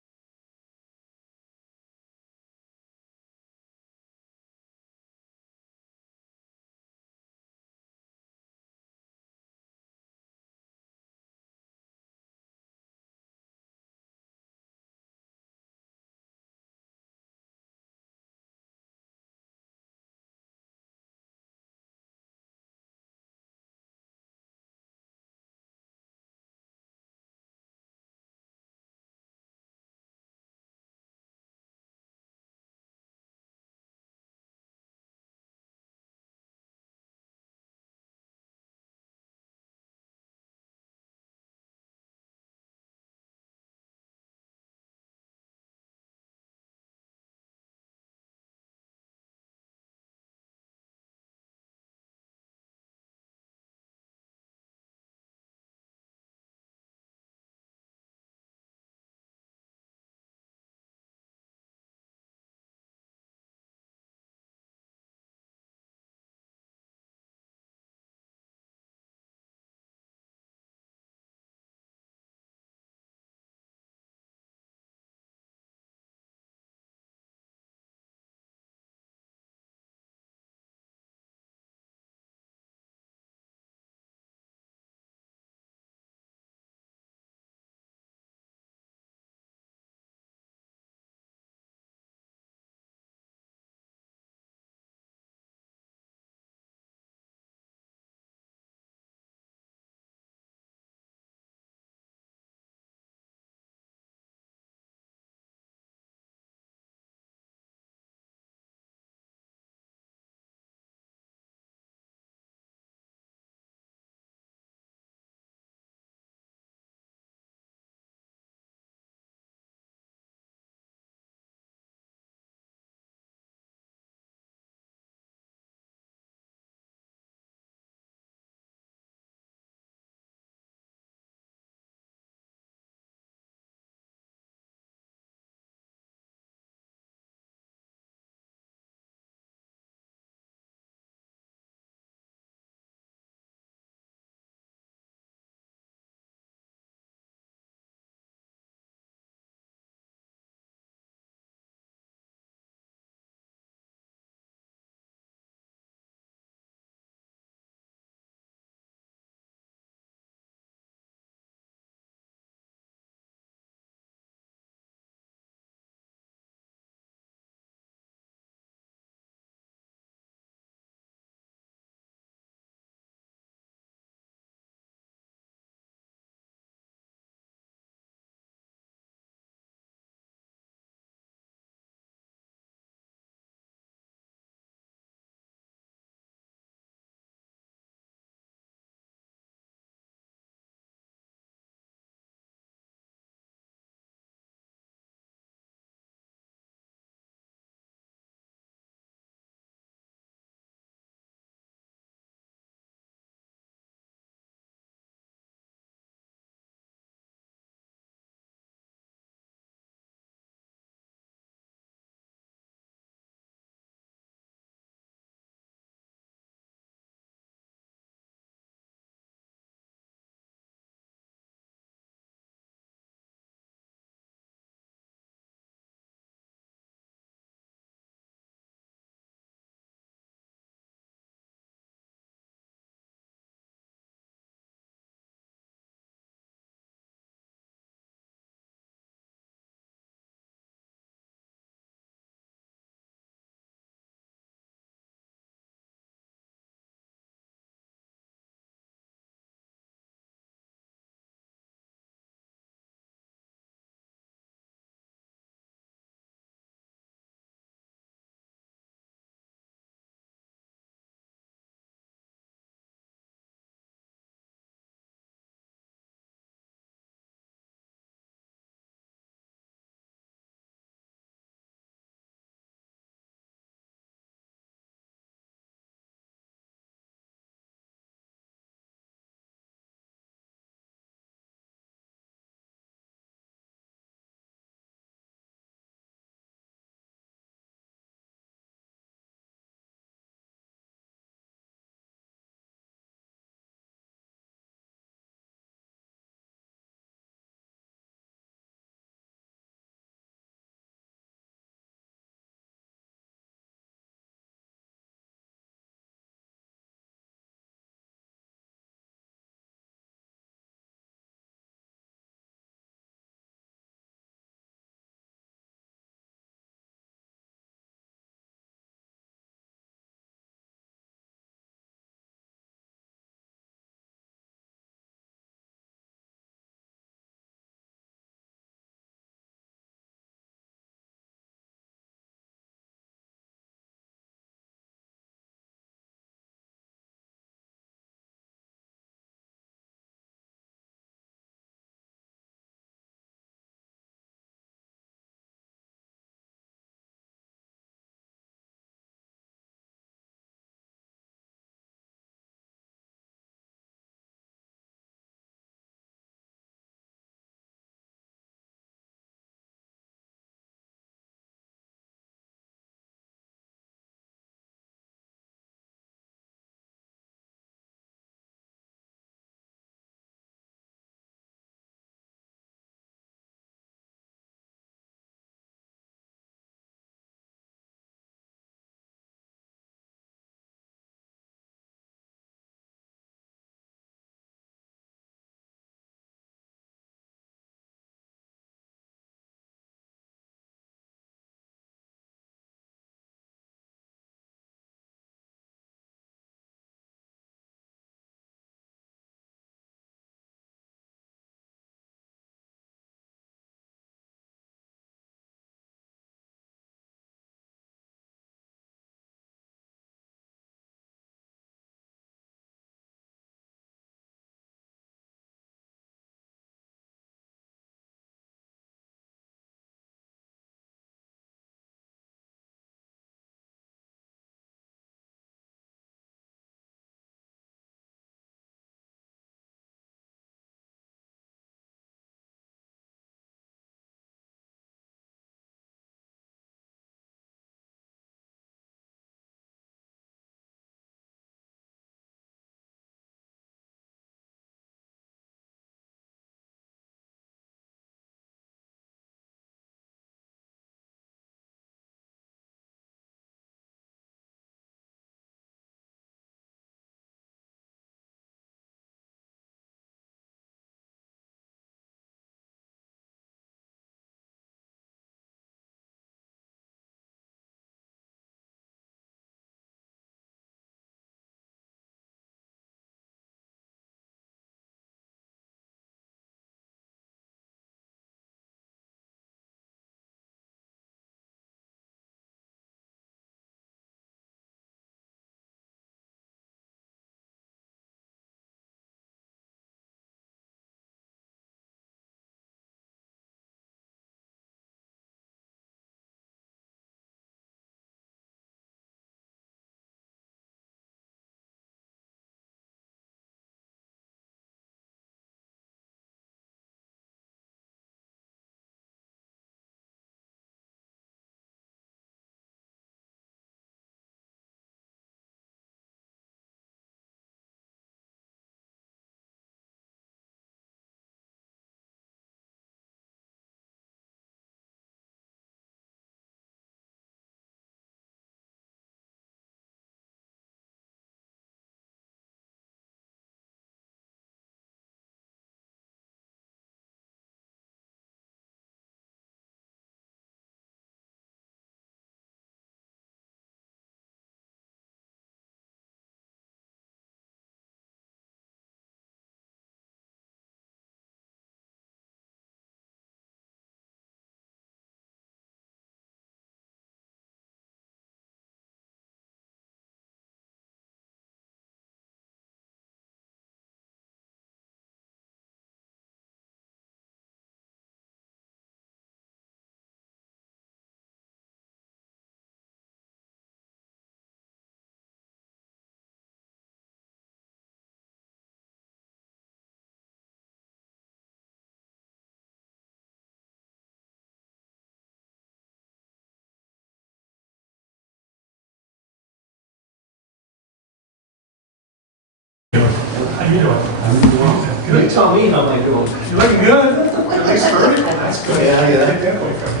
How you doing? You tell me how I'm doing. You're looking good. Nice vertical, that's good. Yeah, yeah. Take that away from you.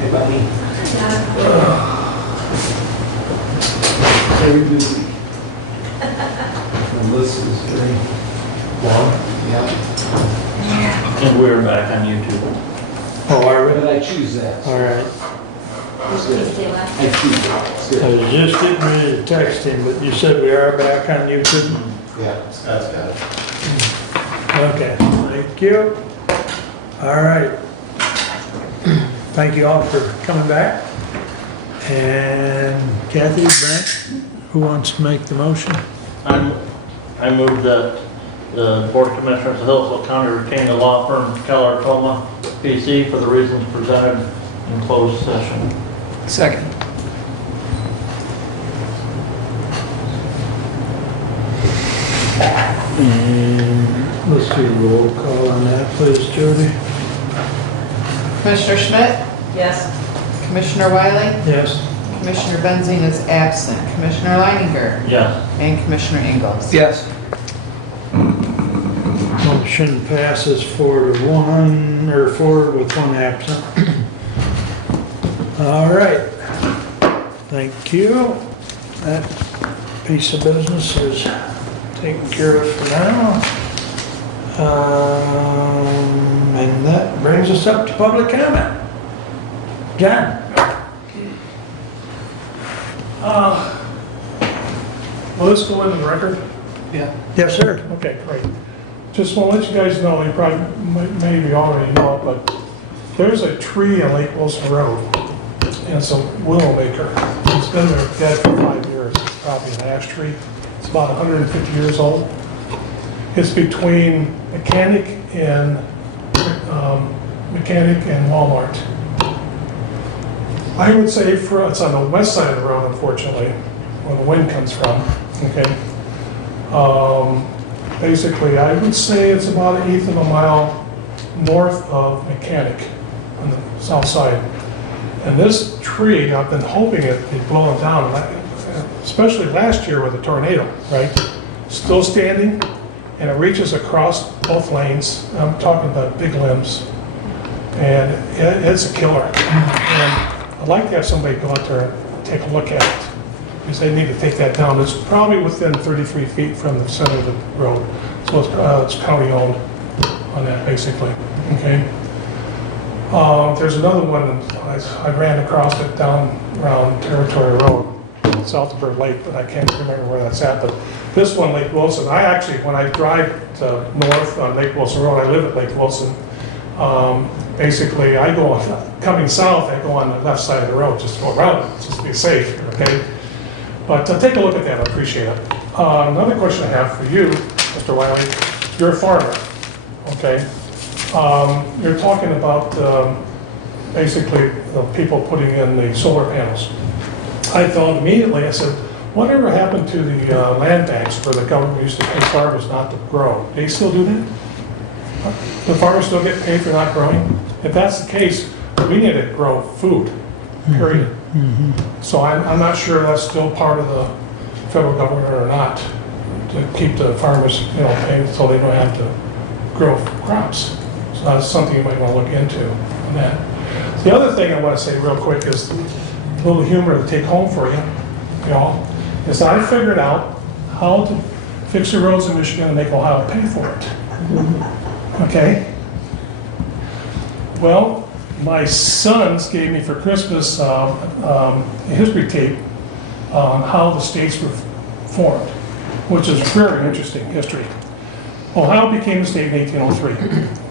Hey, buddy. Very busy. The list is very long. Yeah. And we're back on YouTube. Oh, are Where we? did I choose that? All right. It's good. I choose that. It's I good. was just getting ready to text him, but you said we are back on YouTube? Yeah, Scott's got it. Okay, thank you. All right. Thank you all for coming back. And Kathy, Brent, who wants to make the motion? I move that the Board of Commissioners of Hillsdale County retain the law firm Keller Toma PC for the reasons presented in closed session. Second. And let's do a roll call on that, please, Jody. Commissioner Schmidt? Yes. Commissioner Wiley? Yes. Commissioner Benzine is absent. Commissioner Leininger? Yes. And Commissioner Ingles? Yes. Motion passes 4-1, or 4 with 1 absent. All right. Thank you. That piece of business is taken care of for now. And that brings us up to public comment. John? Will this go into the record? Yeah. Yes, sir. Okay, great. Just want to let you guys know, you probably maybe already know it, but there's a tree on Lake Wilson Road, and it's a willow maker. It's been there dead for 5 years. It's probably an ash tree. It's about 150 years old. It's between Mechanic and Walmart. I would say it's on the west side of the road, unfortunately, where the wind comes from, okay? Basically, I would say it's about 1/8 of a mile north of Mechanic on the south side. And this tree, I've been hoping it'd blow it down, especially last year with the tornado, right? Still standing, and it reaches across both lanes. I'm talking about big limbs. And it's a killer. And I'd like to have somebody go out there and take a look at it, because they need to take that down. It's probably within 33 feet from the center of the road. So it's county owned on that, basically, okay? There's another one, I ran across it down around Territory Road, south of Bird Lake, but I can't remember where that's at. But this one, Lake Wilson, I actually, when I drive north on Lake Wilson Road, I live at Lake Wilson. Basically, I go, coming south, I go on the left side of the road, just to go around it, just to be safe, okay? But take a look at that, I appreciate it. Another question I have for you, Mr. Wiley, you're a farmer, okay? You're talking about basically the people putting in the solar panels. I thought immediately, I said, whatever happened to the land banks where the government used to pay farmers not to grow? They still do that? The farmers still get paid for not growing? If that's the case, we need to grow food, period. So I'm not sure that's still part of the federal government or not, to keep the farmers, paid so they don't have to grow crops. So that's something you might want to look into on that. The other thing I want to say real quick is a little humor to take home for you, y'all, is I figured out how to fix the roads in Michigan and make Ohio pay for it. Okay? Well, my sons gave me for Christmas a history tape on how the states were formed, which is very interesting history. Ohio became a state in 1803.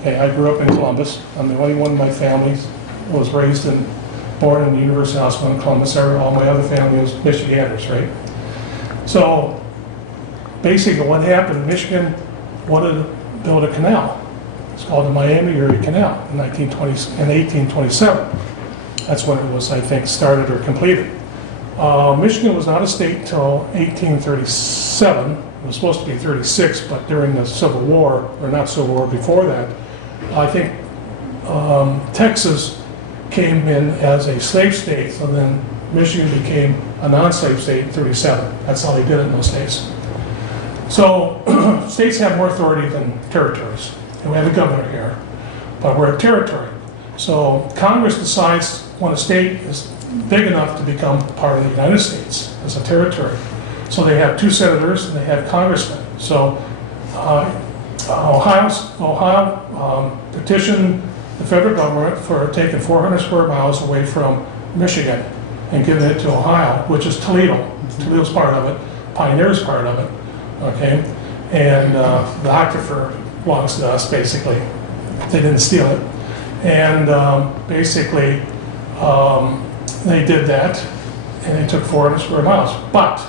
Okay, I grew up in Columbus. I'm the only one in my family was born in the University Hospital in Columbus. All my other family was Michiganders, right? So basically what happened, Michigan wanted to build a canal. It's called the Miami Erie Canal in 1827. That's when it was, I think, started or completed. Michigan was not a state until 1837. It was supposed to be 36, but during the Civil War, or not Civil War, before that, I think Texas came in as a slave state, so then Michigan became a non-slave state in 37. That's how they did it in those days. So states have more authority than territories. And we have a governor here, but we're a territory. So Congress decides when a state is big enough to become part of the United States as a territory. So they have 2 senators and they have congressmen. So Ohio petitioned the federal government for taking 400 square miles away from Michigan and giving it to Ohio, which is Toledo. Toledo's part of it, Pioneer's part of it, okay? And the aquifer belongs to us, basically. They didn't steal it. And basically, they did that, and they took 400 square miles. But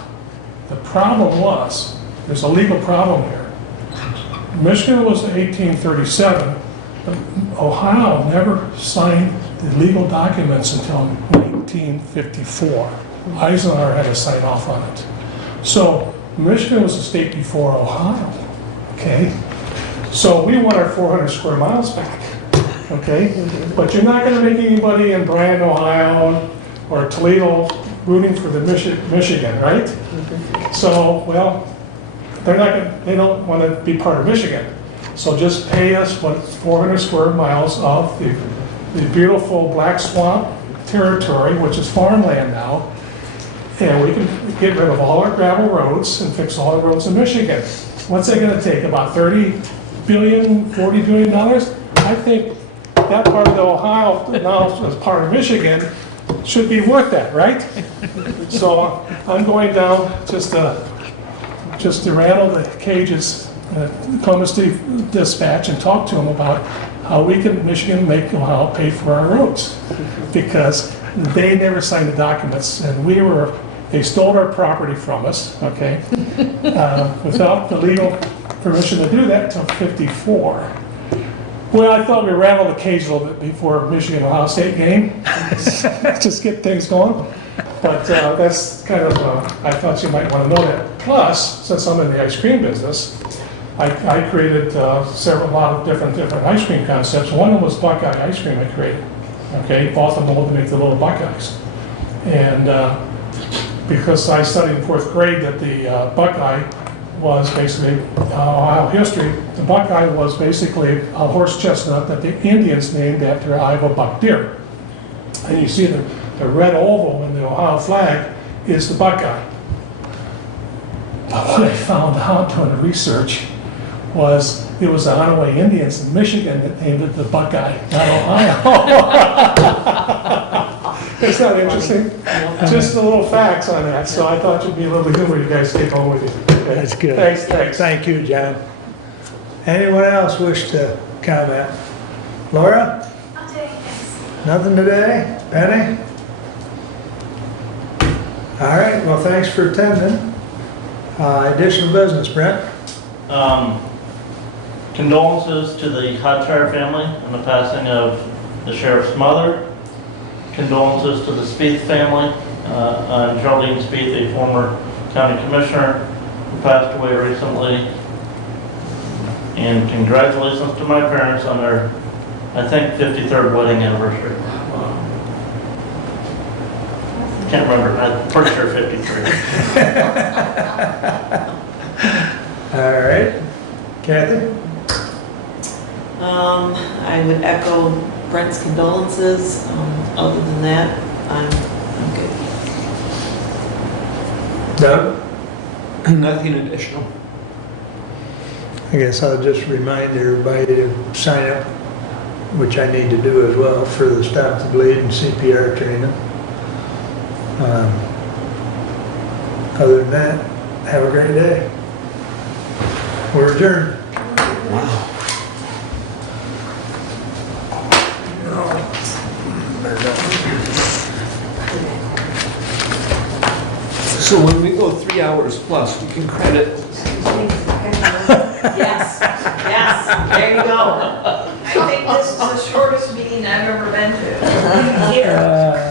the problem was, there's a legal problem here. Michigan was 1837, but Ohio never signed the legal documents until 1954. Eisenhower had to sign off on it. So Michigan was a state before Ohio, okay? So we want our 400 square miles back, okay? But you're not gonna make anybody in Bryan, Ohio, or Toledo rooting for the Michigan, right? So, well, they don't want to be part of Michigan. So just pay us 400 square miles of the beautiful Black Swamp territory, which is farmland now, and we can get rid of all our gravel roads and fix all the roads in Michigan. What's that going to take? About $30 billion, $40 billion? I think that part of the Ohio now as part of Michigan should be worth that, right? So I'm going down just to rattle the cages, Columbus Dispatch, and talk to them about how we can, Michigan, make Ohio pay for our roads. Because they never signed the documents, and they stole our property from us, okay? Without the legal permission to do that until 54. Well, I thought we rattled the cage a little bit before Michigan-Ohio State game. Just get things going. But that's kind of, I thought you might want to know that. Plus, since I'm in the ice cream business, I created a lot of different ice cream concepts. One of them was Buckeye ice cream I created. Okay, bought the mold to make the little Buckeyes. And because I studied in 4th grade that the Buckeye was basically Ohio history, the Buckeye was basically a horse chestnut that the Indians named after Iowa buck deer. And you see the red oval in the Ohio flag is the Buckeye. But what I found out doing the research was it was the Onaway Indians in Michigan that named it the Buckeye, not Ohio. Isn't that interesting? Just the little facts on that. So I thought you'd be a little humor you guys take home with you. Okay? That's good. Thanks. Thank you, John. Anyone else wish to comment? Laura? I'll take it. Nothing today? Penny? All right, well, thanks for attending. Additional business, Brent? Condolences to the Hotshire family on the passing of the sheriff's mother. Condolences to the Spieth family on Geraldine Spieth, a former county commissioner who passed away recently. And congratulations to my parents on their, I think, 53rd wedding anniversary. Can't remember, I'm pretty sure 53. All right. Kathy? I would echo Brent's condolences. Other than that, I'm good. Doug? Nothing additional. I guess I'll just remind everybody to sign up, which I need to do as well, for the Stop the Bleed and CPR training. Other than that, have a great day. We're adjourned. So when we go 3 hours plus, we can credit. Yes, there you go. I think this is the shortest meeting I've ever been to. Here.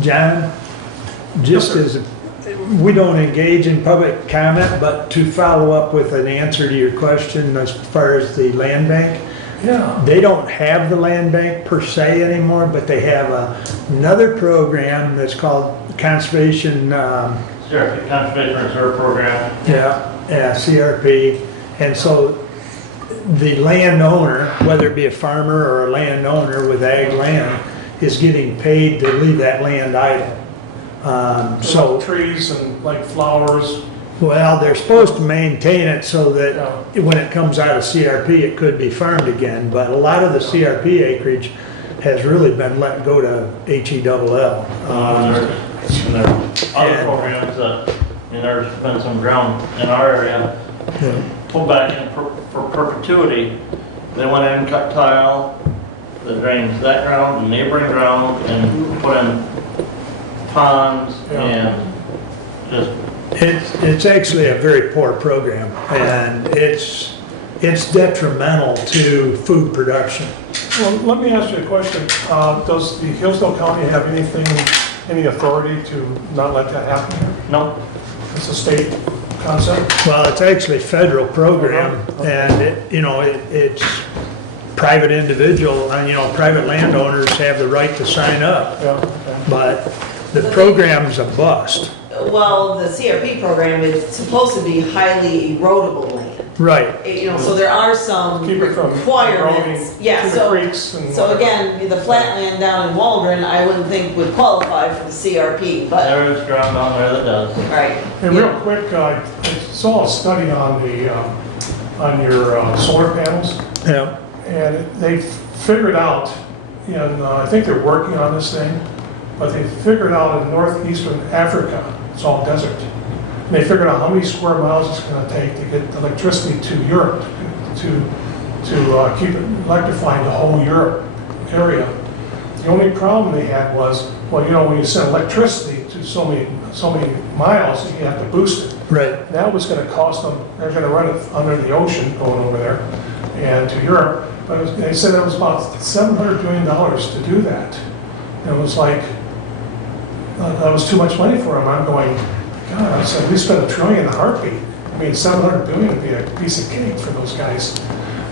John, just as We don't engage in public comment, but to follow up with an answer to your question as far as the land bank, Yeah. they don't have the land bank per se anymore, but they have another program that's called Conservation, CRP, Conservation Reserve Program. yeah, CRP. And so the landowner, whether it be a farmer or a landowner with ag land, is getting paid to leave that land idle. So So, trees and like flowers. well, they're supposed to maintain it so that Yeah. when it comes out of CRP, it could be farmed again. But a lot of the CRP acreage has really been let go to HELL. There's other programs that, there's been some ground in our area Yeah. pulled back in for perpetuity. They went in and cut tile that drains that ground, and neighboring ground, and put in ponds Yeah. and just, It's actually a very poor program, and it's detrimental to food production. Well, let me ask you a question. Does the Hillsdale County have any authority to not let that happen here? no, It's a state concept? Well, it's actually a federal program, and it's private individual, and private landowners have the right to sign up, Yeah, okay. but the program's a bust. Well, the CRP program is supposed to be highly erodible land. Right, So there are some Keep it from requirements. eroding Yeah, to the so, creeks and so whatever. again, the flat land down in Waldron, I wouldn't think would qualify for the CRP, but, there is ground down there that does. right. Hey, real quick, I saw a study on your solar panels, yeah, and they figured out, I think they're working on this thing, but they figured out in northeastern Africa, it's all desert. And they figured out how many square miles it's going to take to get electricity to Europe, to keep it electrifying the whole Europe area. The only problem they had was, well, when you send electricity to so many miles, you have to boost it. right. That was going to cost them, they're going to run it under the ocean going over there and to Europe. But they said it was about $700 billion to do that. And it was like, that was too much money for them. I'm going, God, I said, we spent $1 trillion in a heartbeat. I mean, $700 billion would be a piece of cake for those guys.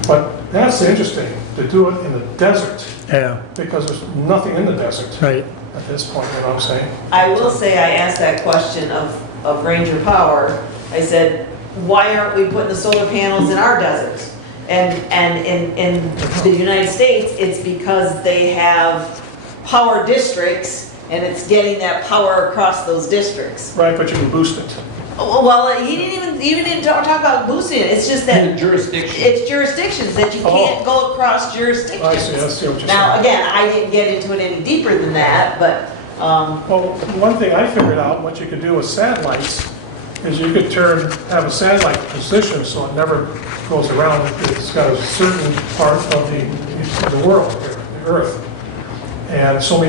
But that's interesting, to do it in the desert, Yeah, because there's nothing in the desert right. at this point, you know what I'm saying? I will say, I asked that question of Ranger Power. I said, why aren't we putting the solar panels in our deserts? And in the United States, it's because they have power districts, and it's getting that power across those districts. Right, but you can boost it. Well, he didn't even talk about boosting it. It's just that Jurisdiction. it's jurisdictions that you can't go across jurisdictions. I see what you're saying. Now, again, I didn't get into it any deeper than that, but, Well, one thing I figured out, what you could do with satellites, is you could have a satellite position so it never goes around. It's got a certain part of the world, the Earth, and so many